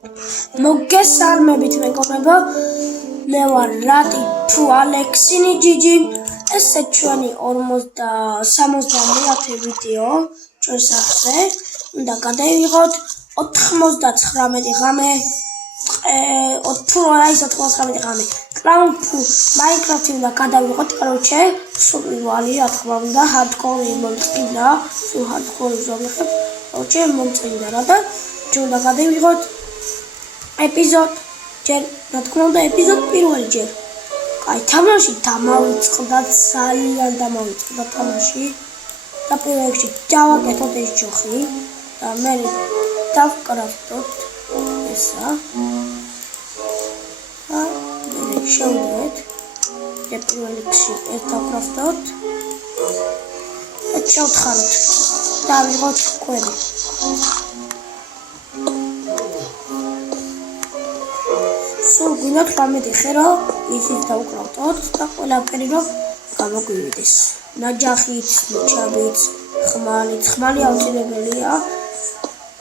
მოგესალმებით მეგობრებო, მე ვარ რატი თუ ალექსინი ჯიჯი. ესე ჩვენი 60-მეათე ვიდეო ჩვენს არხზე. უნდა გადავიღოთ 99 ღამე, 99 ღამე. კრაუნფუ მაინკრაფტი უნდა გადავიღოთ, короче, სუპერვალი, რა თქმა უნდა, ჰარდკორი მომწინდა, სულ ჰარდკორი ზომიხებ. короче, მომწინდა რა და ჩვენ უნდა გადავიღოთ ეპიზოდ ჯერ, რა თქმა უნდა, ეპიზოდ პირველი ჯერ. აი, თამაში დამავიწყდა, ძალიან დამავიწყდა თამაში. და პირველ რიგში დავაკეთოთ ეს ჯოხი და მე დავკრაფტოთ ესა. და მე შევდივართ. და პირველ რიგში ეს დავკრაფტოთ. და შევთხაროთ. დავიღოთ ქვები. სულ გვინდა 18 ხე რომ ისიც დავკრავდოთ და ყველაფერი რომ გამოგვივიდეს. ნაჯახით, ჩაბით, ხმალი აუცილებელია.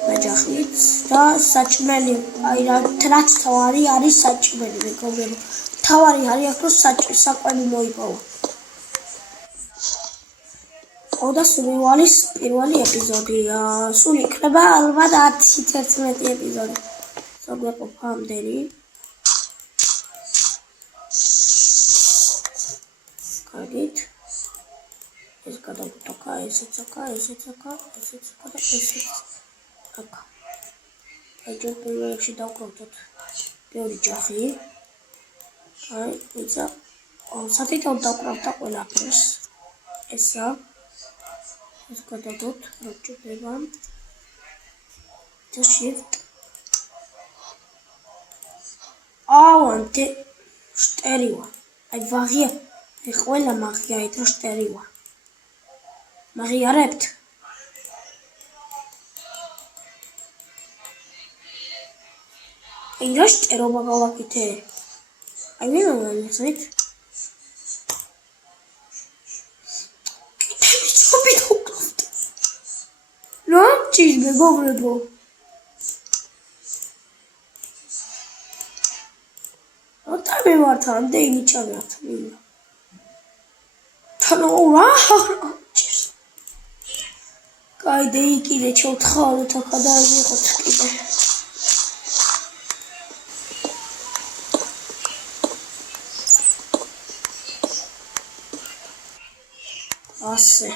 ნაჯახით და საჭმელი, აი რაც თავარი არის საჭმელი მეგობრებო. თავარი არის აქ რომ საკვები მოიპოვა. და სულივალის პირველი ეპიზოდია. სულ იქნება ალბათ 10-11 ეპიზოდი. საგუყოფა ამდენი. კარგით. ეს გადავტოქა, ესეც აკა და ესეც. აკა. აი ჯერ პირველ რიგში დავკრავდოთ ბევრი ჯახი. აი, ისა სათითაოდ დავკრავდა ყველაფერს. ესა. ეს გადავდოთ, რა ჭირდება. და shift. ანტე შტერივა. აი ვაღია. აი ყველა მაგია ეთრო შტერივა. მაგიარებთ. აი რა შტერობა გავაკეთე. აი ვინ ამისით? კითები ჩობით. რა ჭირ მეგობრებო? მე ვართ ამდენი ჩავართ ვინა. თანო რა? კაი კიდე ჩავთხაროთ აქ და ვიღოთ კიდე. ასე.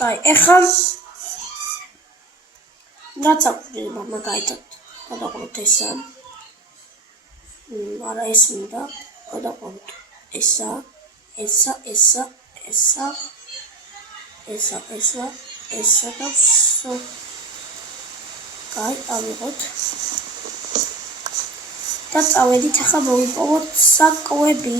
კაი, ეხლა რაც აკვირდება მაგალითად გადაყოლოთ ესა. არა ეს მინდა, გადაყოლოთ ესა და ვსო. კაი, ავიღოთ. და წავედით ახლა მოვიპოვოთ საკვები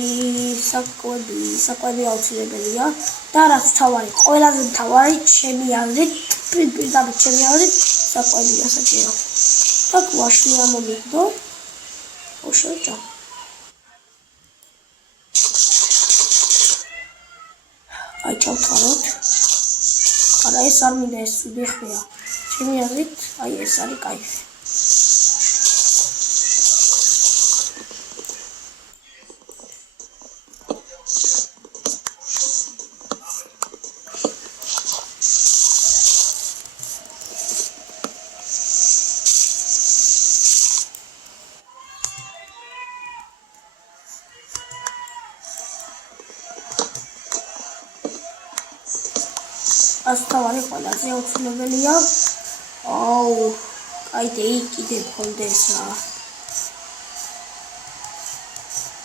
აუცილებელია და რაც თავარი, ყველაზე მთავარი ჩემი აზრით, პირდაპირ ჩემი აზრით საკვებია საჭირო. და გვაშლი ამომიგდო. ოშოჭა. აი ჩავთხაროთ. არა ეს არ მინდა, ეს ცუდი ხმია. ჩემი აზრით, აი ეს არის кайფი. ასთავარი ყველაზე აუცილებელია. აუ, კაი კიდე მქონდა ესა.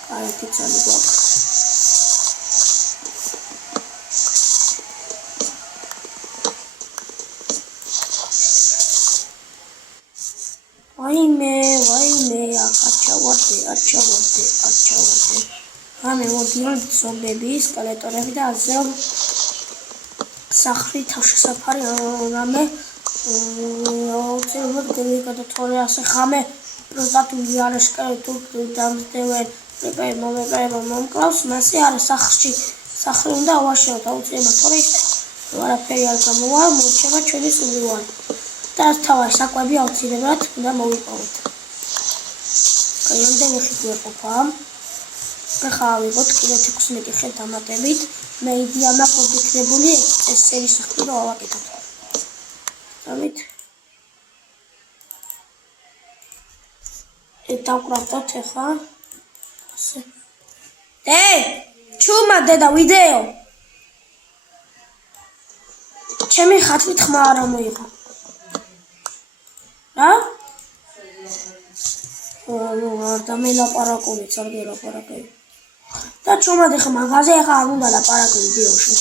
კაი ცალი გვაქვს. ვაიმე, აჩავარდე. ამე მოდიან ზომბები, სკელეტორები და ასე რომ სახრი თავშესაფარი რამე აუცილებლად გადათვალე ასე ხამე პროტატული არაშკარად თუ დამსდევენ მეპეებმა მომკლავს, მასე არა სახლი უნდა ავაშენოთ აუცილებლად, თორე არაფერი არ გამოვა, მოირჩება ჩვენი სულივალი. და თავი საკვები აუცილებლად უნდა მოვიპოვოთ. რამდენი ხით ვეყოფა? ახლა ავიღოთ კიდევ 16 ხე დამატებით. მე იდეა მაქვს მოგიქნებული ეს სერი სახლი რომ ავაკეთოთ. ამით დავკრავდოთ ახლა. ასე. ჩუმა დედა ვიდეო. ჩემი ხათვით ხმა არ მოიღო. რა? არ დამელაპარაკობთ, არ გელაპარაკები. და ჩუმად ახლა მაღაზე ახლა არ უნდა ლაპარაკო ვიდეოში.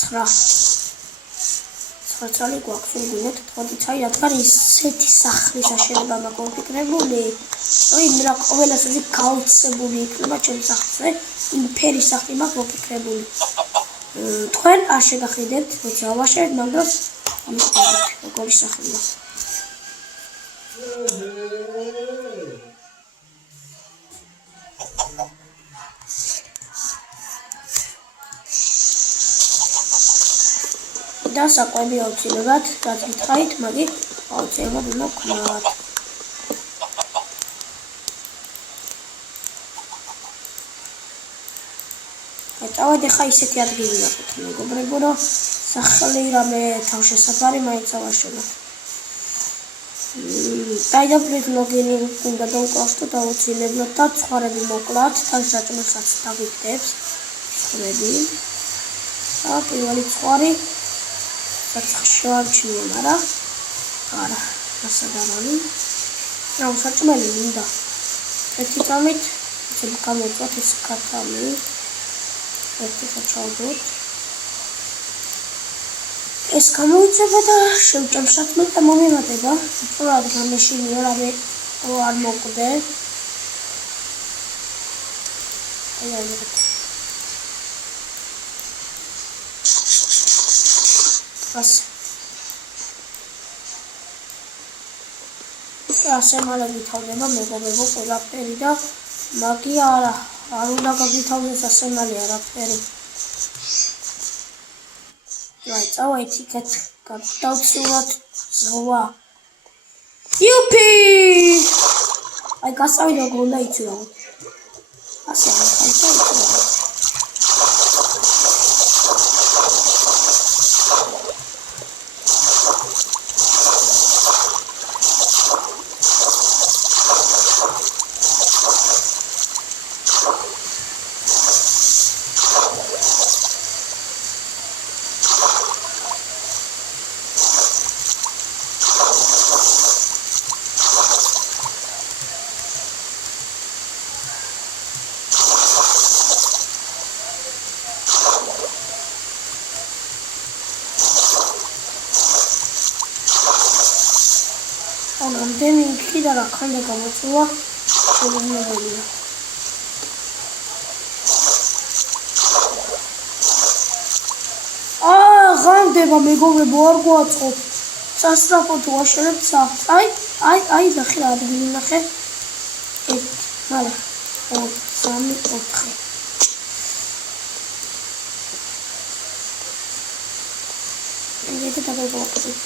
ცხრა გვაქვს უგუნეთ 4 რადგან ისეთი სახლის აშენება მაქვს ვფიქრებული, რომ იმრა ყოველას ისე გაუცებული იქნება ჩემს სახლზე, იმ ფერის სახლი მაქვს ვფიქრებული. თქვენ არ შეგახედებთ, როცა ავაშენებთ, მაგრამ ამიტომაც როგორი სახლია. და საკვები აუცილებლად რაც გითხარით, მაგით აუცილებლად უნდა ვქნათ. წავედი ხა ისეთი ადგილი ვაკეთებ, მეგობრებო, რომ სახლი რამე თავშესაფარი მაინც ავაშენოთ. დაიდაბლეთ ლოგინი უნდა დავკავსოთ აუცილებლად და ცხვარები მოკლათ, თან საჭმელსაც დავიგდებს ცხვარები. და პირველი ცხვარი შეავჩინე, მაგრამ არა, ასადარალი. აუ საჭმელი მინდა. ერთი წამით ისე გამოვწოთ ეს ქართალი. ერთი ხაჩავდოთ. ეს გამოიწება და შევჭამშატმეთ და მომემატება. უბრალოდ გამეშინია რამე არ მოკვდე. აი. ასე მალე ვითავდება მეგობრებო ყველაფერი და მაგია არა უნდა გაგითავდეს ასე მალე არაფერი. წავით იქეთ გადავცილოთ ზღვა. იუპი! აი გასავით როგორ უნდა იცურავო. ასე იცურავო. რამდენი იქი და რა ქანდა გამოცულა შეგვიძლია. ღამდება მეგობრებო არ გვაწყობ. სასწრაფოდ ვაშენებთ სახლს. აი ნახე რა ადგილი ნახე. მალე 2 3 4 ეგეთი გადავაკეთებ.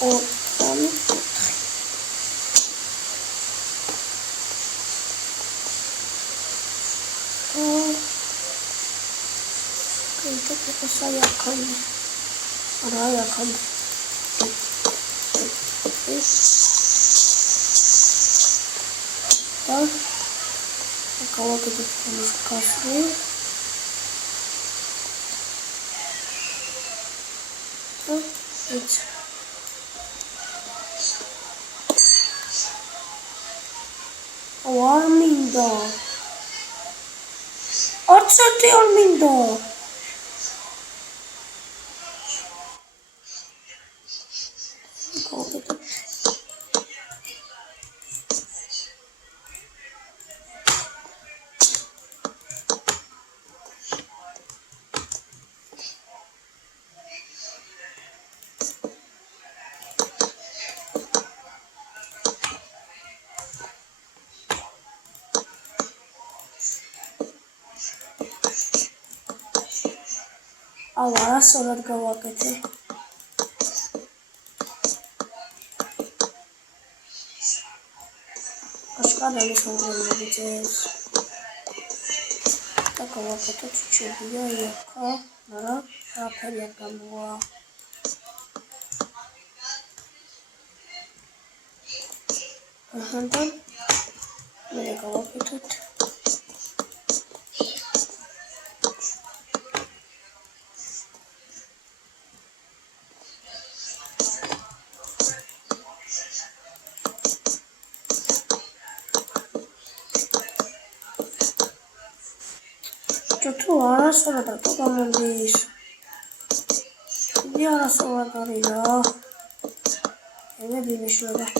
2 3 4 Saya akan merayakan kalau kita kasih Armindo Artsati Armindo აუ არასწორად გავაკეთე. აშკარალის მომღერლები წერს. და გავაკეთოთ ჩუბია იახა, მაგრამ არაფერი არ გამოვა. ახლა მე გავაკეთოთ. თუ არასწორად რატო გამოდის? იგი არასწორად არის რა. ემები მეშველა.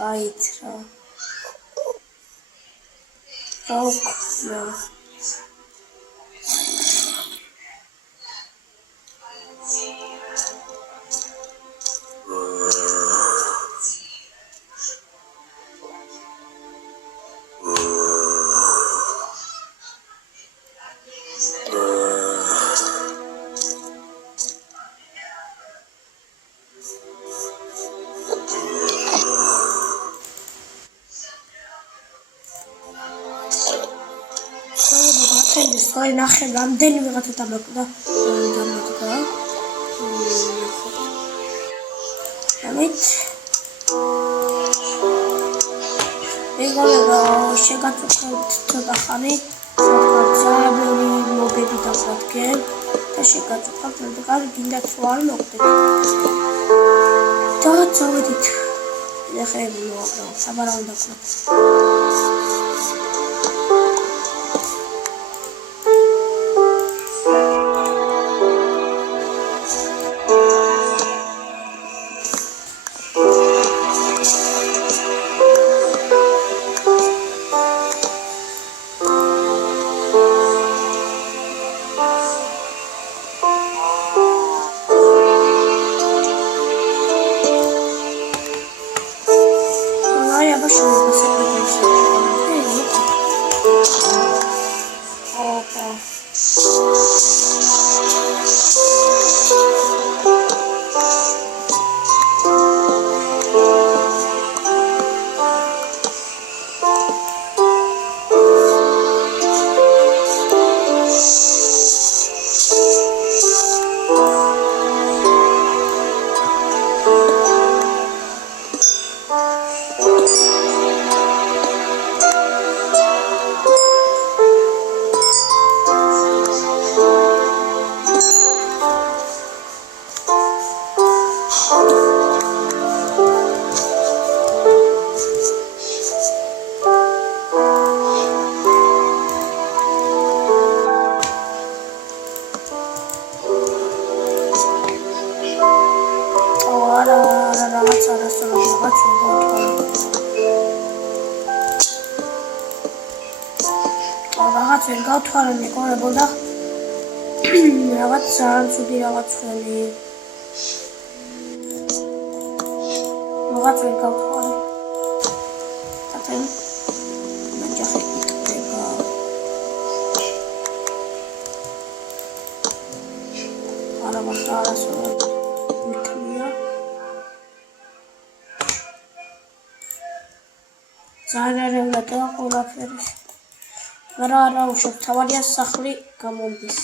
Кайтра. Рокна. Sorry, nachher რამდენი ვიღაცა დამოკიდა. ამით ეგოლა შეგაწყვეტ ცოტა ხანი, ძალიან მოგები დასადგენ და შეგაწყვეტ რადგან გინდათ თუ არ მოგდეთ. და წავედით. ეხლა მოაყრა, საბარავი დაკვეთ. რაღაც ვერ გავთვალე მეკორებოდა რაღაც ძალიან ცუდი რაღაც ხელი რაღაც ვერ გავთვალე თათენ მაჯახი იქნება არა მაშა არასოდეს მიქნია ძალიან და ყველაფერი არა უშავ თავარია სახლი გამომდის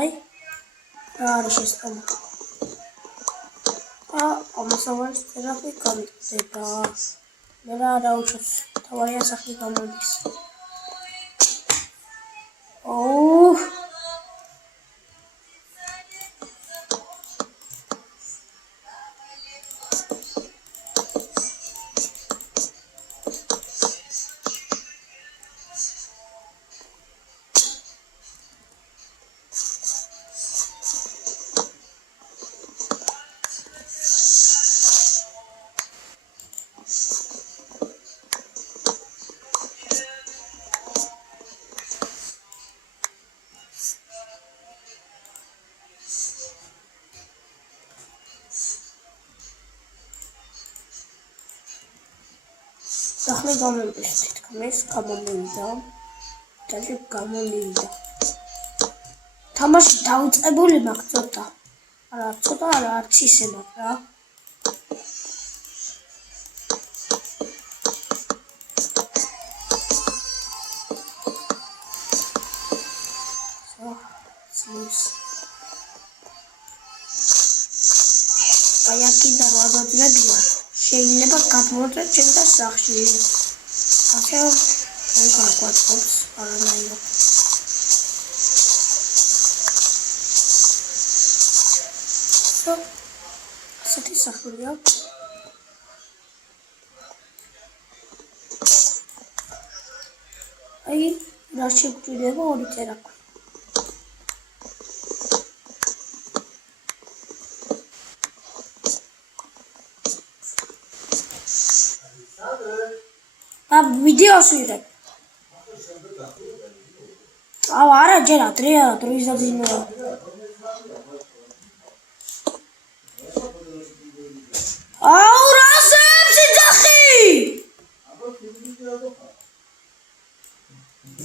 აი რა არის ეს თომა ამასავარს წერაფი გამიწდება არა უშავ თავარია სახლი გამომდის ახლა გამომდის თითქმის გამომივიდა. დაჟე გამომივიდა. თამაში დაუწყებული მაქვს ცოტა. არა, ცოტა არა, არც ისე მაქვს რა. აი აქედან რა დაძლებია შეიძლება გადმოვწერთ ჩემ და სახში ასე არ გაგვაწყობს არანაირად ასეთი სახურია აი რა შეგვიძლია ორი წერაქვი ვიდეოს ვიღებ. აუ არა ჯერ ადრეა, დროის დაძინოა. აუ რაზეებს იძახი!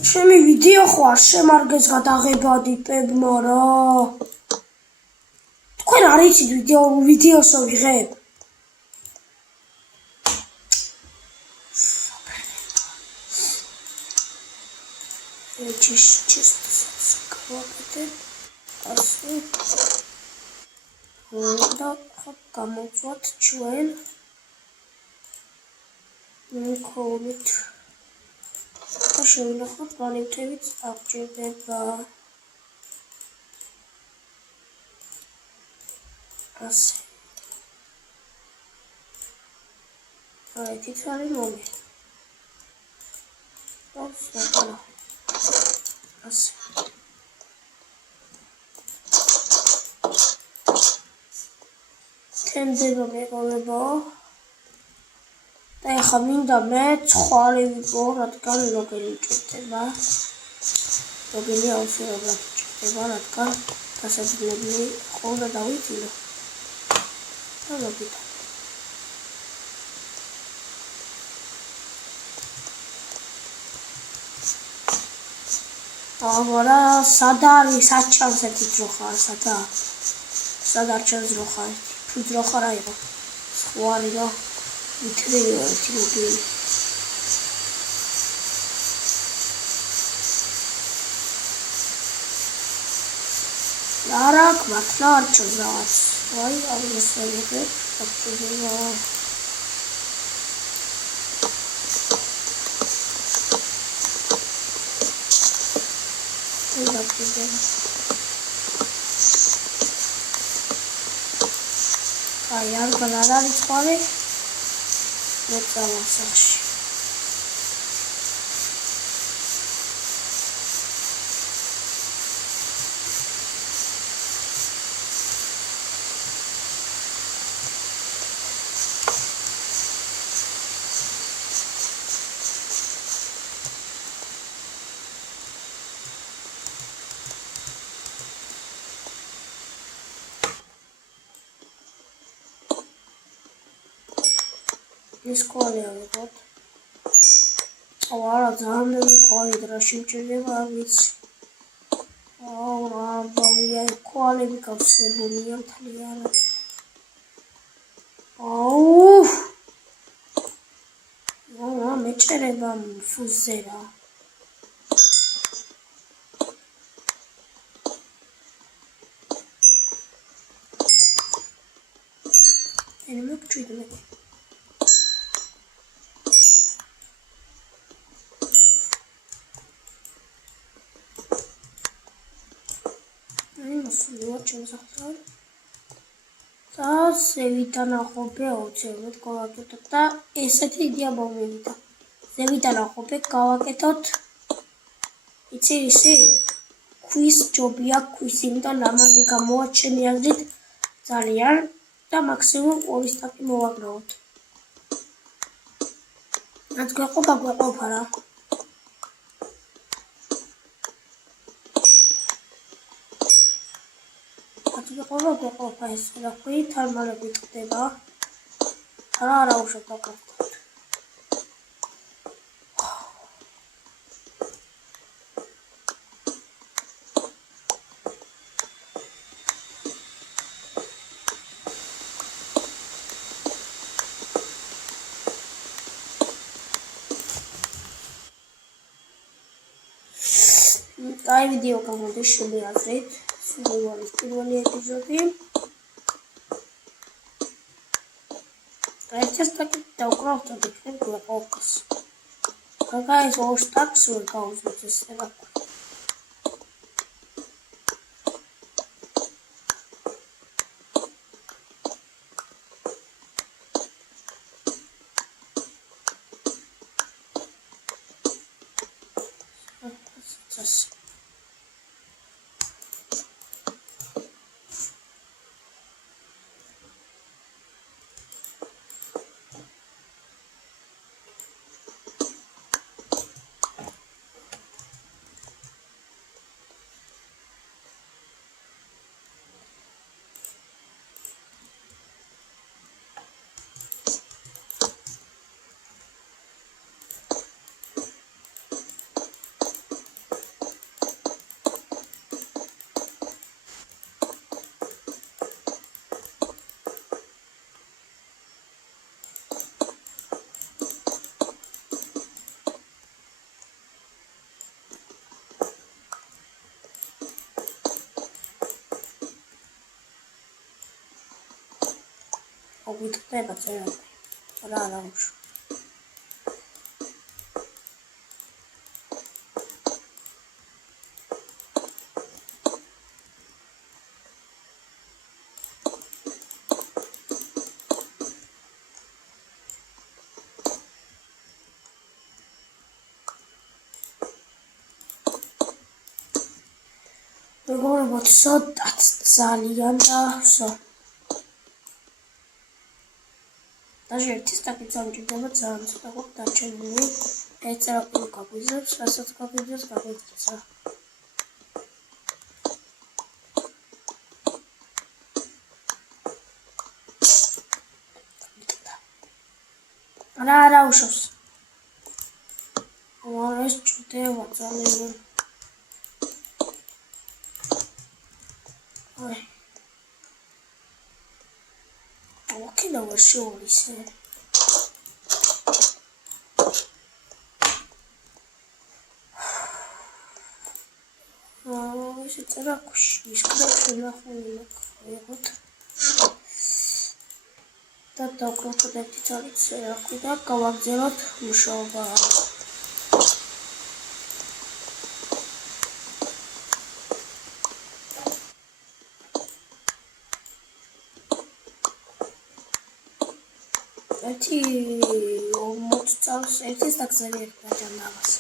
ჩემი ვიდეო ხო არ შემარგეს გადაღებადი პებმა რა. თქვენ არ იცით ვიდეოსო ვიღებ. Just გავაკეთებ ასე და გამოვწვათ ჩვენ მიკროფონით და შევინახოთ პალიტებით აღჭირდება ასე აი თითარი მომი ოფსა თემდება მეყოლებო და ეხლა მინდა მე ცხვარი ვიყო რადგან ლოგინი ჭირდება ლოგინი აუცილებლად ჭირდება რადგან დასაძლებელია ხოლმე დავიწილო და ლოგინი Agora sadar saçans eti troxar sada. Sadar çans troxar. Pu troxar ayro. Sxuari da vitreyo eti logi. Larak matlar çözat. Vay almışsınız. Bakıyorum. Ay arkadan çıkarı ne tamaşaş. Niskolje vod. Ora zamde nikoli drašimčevi vavic. Ora bavija nikoli bikav se bunijam talijana. Au! Ora meçerebam fuzera. Elime küçüydü. და ზევიდან ახობე აუცილებლად გავაკეთოთ და ესეთი იდეა მომივიდა. ზევიდან ახობე გავაკეთოთ. იცი ისი? ქვის ჯობია ქვის იმდან ამაზე გამოაჩენი აზრით ძალიან და მაქსიმუმ 2 სტაკი მოვაგროვოთ. რაც გვეყოფა რა. Głowa jest lepiej, tam ale wytrywa. Rara już to და აი ვიდეო გამოდის შული აზრით. სურვილის პირველი ეპიზოდი. Сейчас так დაუკრავთ თქვენ გლაპოკს. Какая-то уж так сверкаузится сверху. Сейчас. Обидно წერა. რა არავის. როგორ ცოტაც ძალიან და ვსო. Даже ერთის დაკიცა მჭირდება ძალიან ცოტა ხო დარჩენილი. ეწერა კოპიზებს, რასაც კოპიზებს გაგეწესა. რა უშავს. ეს ჭირდება ძალიან. აი Okay, that was surely said. It's a rakush. He's cracking off on the look. That dog got to that it's a rakuda. Go up the lot. Mushova. ერთი 40 წელს ერთის დაგზავნილი დაჯამავს.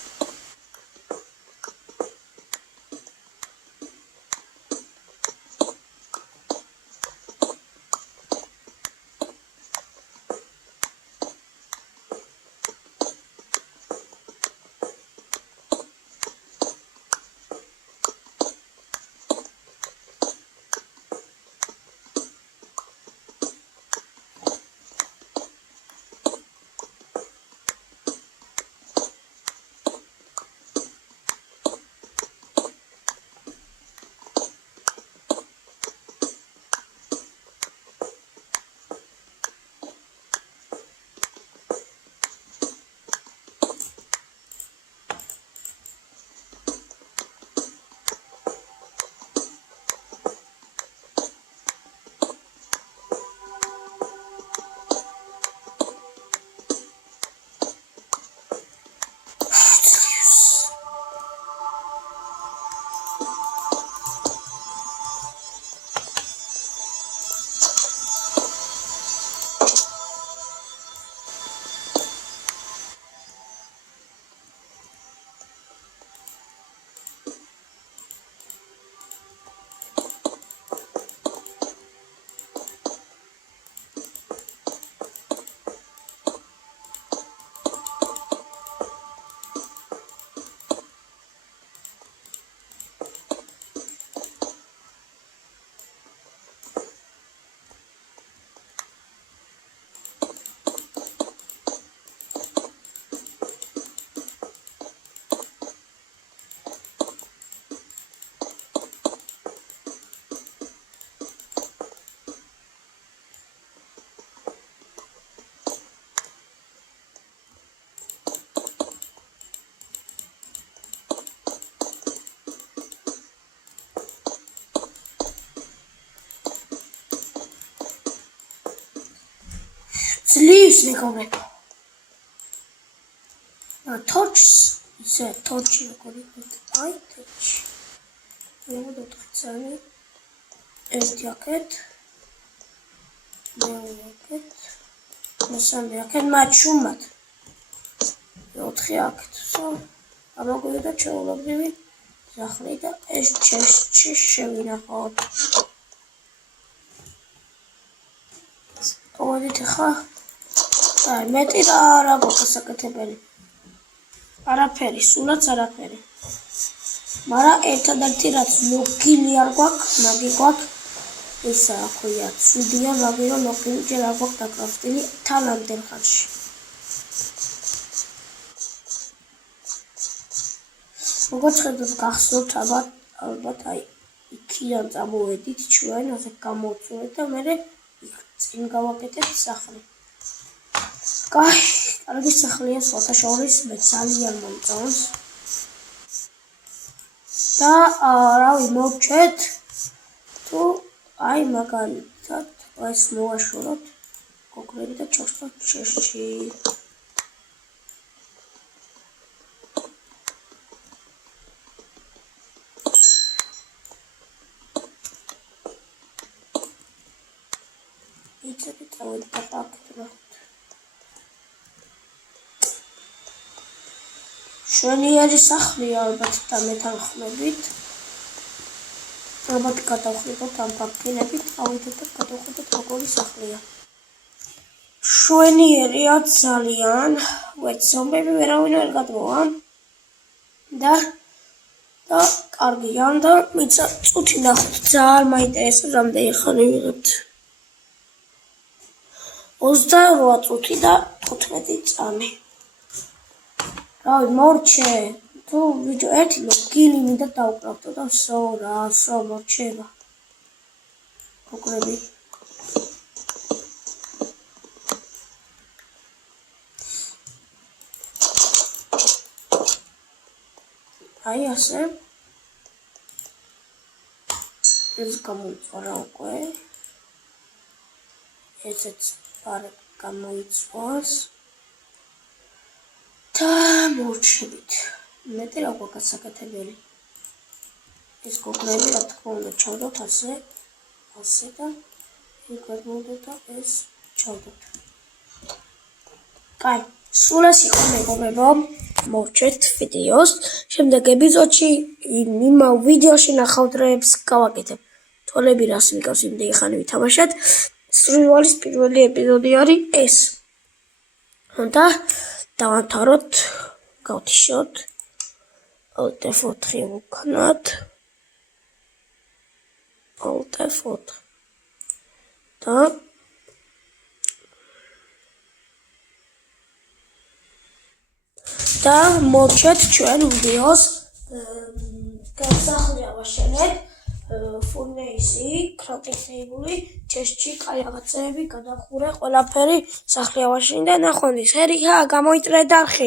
თორჩის მეგობრებო. თორჩს ისე თორჩი როგორ იქნება? აი თორჩი. მე დავწერე ერთი აქეთ. მეორე აქეთ. მესამე აქეთ მაჩუმად. 4 აქეთ. ამოგვიდა ჩვეულებრივი სახლი და ეს ჩესტში შევინახავთ. მოვედით ახლა. აი მეტი რა არა გვაქვს საკეთებელი. არაფერი, სულაც არაფერი. მაგრამ ერთადერთი რაც ლოგინი არ გვაქვს, მაგი გვაქვს ისა აქვია, ცუდია, მაგრამ ლოგინი ჯერ არ გვაქვს დაკრაფტილი თანამდელ ხანში. როგორც ხედავთ, გახსოვთ ალბათ აი იქიდან წამოვედით ჩვენ, ასე გამოვწურეთ და მე წინ გავაკეთეთ სახლი. კარგი სახლია, სხვათა შორის მე ძალიან მომწონს. და რავი მოვჩეთ თუ აი მაგალითად ეს მოვაშოროთ გოგრები და ჩავსვათ ჩესტში. იცით წავედით აკეთებთ. შვენიერი სახლია ალბათ და მეთანხმებით. ალბათ გადავხედოთ ამ ფაქტინებით, ავიდეთ და გადავხედოთ როგორი სახლია. შვენიერია ძალიან, ვეთ ზომბები ვერავინ ვერ გადმოვა. და კარგია და მიცა წუთი ნახოთ, ძალიან მაინტერესებს რამდენი ხანი ვიღებთ. 28 წუთი და 15 წამი. რავი მორჩე თუ ვიდეო ერთი ლოგინი მინდა დავკრავდო და ვსო მორჩება გოგრები. აი ასე ეს გამოიწვარა უკვე ესეც პარად გამოიწვას და მოვჩებით. მეტი რა გვაქვს საკეთებელი. ეს გოგრები რა თქმა უნდა ჩავდოთ ასე და იქ გადმოვიდეთ და ეს ჩავდოთ. კაი, სულ ეს იყო მეგობრებო, მოვჩეთ ვიდეოს. შემდეგ ეპიზოდში იმავ ვიდეოში ნახავთ-რებს გავაკეთებ. თვალები რას მიგავს იმდენი ხანი ვითამაშეთ. სურვილის პირველი ეპიზოდი არის ეს. და დავამთავროთ, გავთიშოთ. Alt F4 ვქნათ. Alt F4. და მოვჩეთ ჩვენ ვიდეოს სახლი ავაშენეთ. ფურნეისი, კრატიფეიბული, ჩესტში, კაი რაღაცები, გადახურე, ყველაფერი სახლი ავაშენე და ნახვამდის. ხერიხა გამოიტრე და არხი.